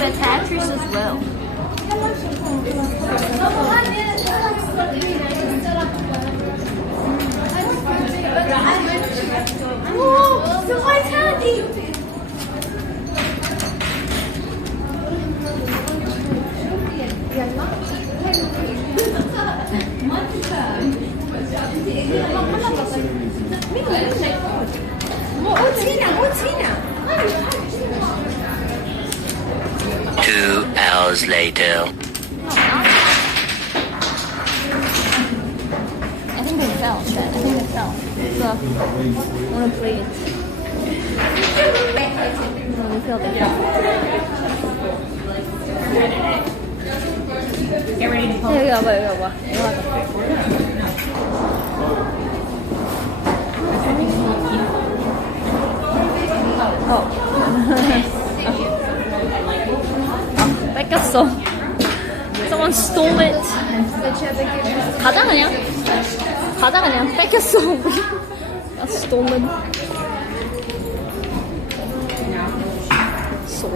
play the Tetris as well. Whoa, the white candy! Two hours later. I think they fell, Dad. I think they fell. Look. I want to play it. No, they fell. They fell. Get ready to pull. 여기 와봐, 여기 와봐. 이거 하자. 뺏겼어. Someone stole it. 가자 그냥. 가자 그냥. 뺏겼어. Stolen.